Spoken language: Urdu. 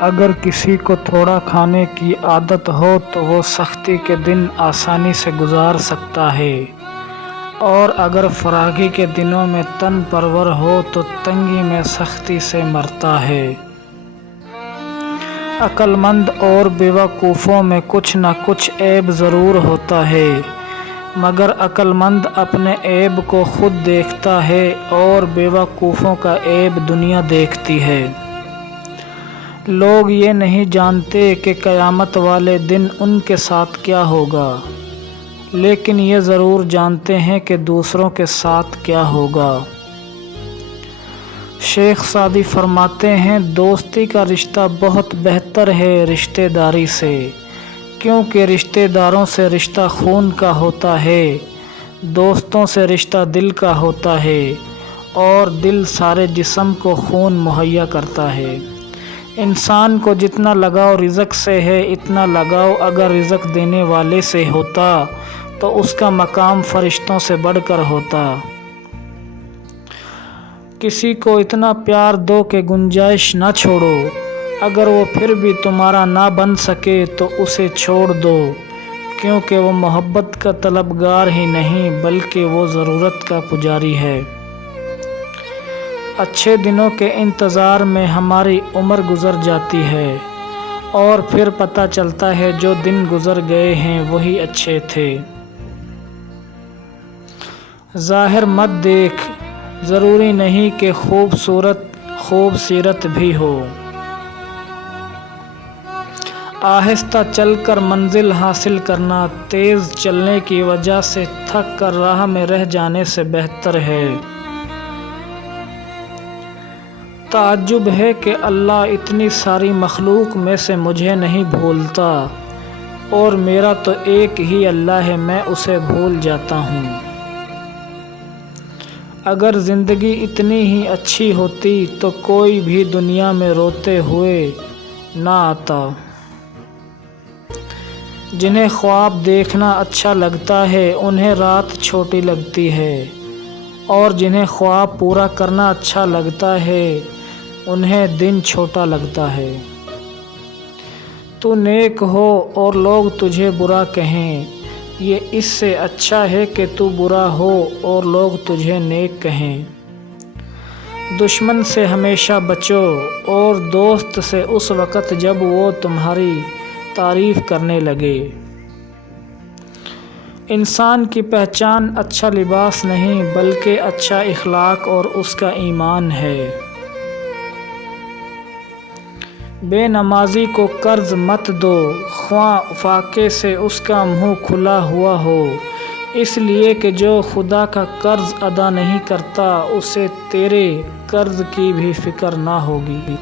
اگر کسی کو تھوڑا کھانے کی عادت ہو تو وہ سختی کے دن آسانی سے گزار سکتا ہے، اور اگر فراغی کے دنوں میں تن پرور ہو تو تنگی میں سختی سے مرتا ہے۔ عقل مند اور بیوقوفوں میں کچھ نہ کچھ عیب ضرور ہوتا ہے، مگر عقل مند اپنے عیب کو خود دیکھتا ہے اور بیوقوفوں کا عیب دنیا دیکھتی ہے۔ لوگ یہ نہیں جانتے کہ قیامت والے دن ان کے ساتھ کیا ہوگا، لیکن یہ ضرور جانتے ہیں کہ دوسروں کے ساتھ کیا ہوگا۔ شیخ سعدی فرماتے ہیں، دوستی کا رشتہ بہت بہتر ہے رشتہ داری سے، کیونکہ رشتہ داروں سے رشتہ خون کا ہوتا ہے، دوستوں سے رشتہ دل کا ہوتا ہے، اور دل سارے جسم کو خون مہیا کرتا ہے۔ انسان کو جتنا لگاؤ رزق سے ہے، اتنا لگاؤ اگر رزق دینے والے سے ہوتا تو اس کا مقام فرشتوں سے بڑھ کر ہوتا۔ کسی کو اتنا پیار دو کہ گنجائش نہ چھوڑو، اگر وہ پھر بھی تمہارا نہ بن سکے تو اسے چھوڑ دو، کیونکہ وہ محبت کا طلبگار ہی نہیں بلکہ وہ ضرورت کا پجاری ہے۔ اچھے دنوں کے انتظار میں ہماری عمر گزر جاتی ہے، اور پھر پتہ چلتا ہے جو دن گزر گئے ہیں وہی اچھے تھے۔ ظاہر مت دیکھ، ضروری نہیں کہ خوب سیرت بھی ہو۔ آہستہ چل کر منزل حاصل کرنا تیز چلنے کی وجہ سے تھک کر راہ میں رہ جانے سے بہتر ہے۔ تعجب ہے کہ اللہ اتنی ساری مخلوق میں سے مجھے نہیں بھولتا، اور میرا تو ایک ہی اللہ ہے، میں اسے بھول جاتا ہوں۔ اگر زندگی اتنی ہی اچھی ہوتی تو کوئی بھی دنیا میں روتے ہوئے نہ آتا۔ جنہیں خواب دیکھنا اچھا لگتا ہے انہیں رات چھوٹی لگتی ہے، اور جنہیں خواب پورا کرنا اچھا لگتا ہے انہیں دن چھوٹا لگتا ہے۔ تو نیک ہو اور لوگ تجھے برا کہیں، یہ اس سے اچھا ہے کہ تو برا ہو اور لوگ تجھے نیک کہیں۔ دشمن سے ہمیشہ بچو اور دوست سے اس وقت جب وہ تمہاری تعریف کرنے لگے۔ انسان کی پہچان اچھا لباس نہیں بلکہ اچھا اخلاق اور اس کا ایمان ہے۔ بے نمازی کو قرض مت دو، خواہ فاقے سے اس کا منہ کھلا ہوا ہو، اس لیے کہ جو خدا کا قرض ادا نہیں کرتا اسے تیرے قرض کی بھی فکر نہ ہوگی۔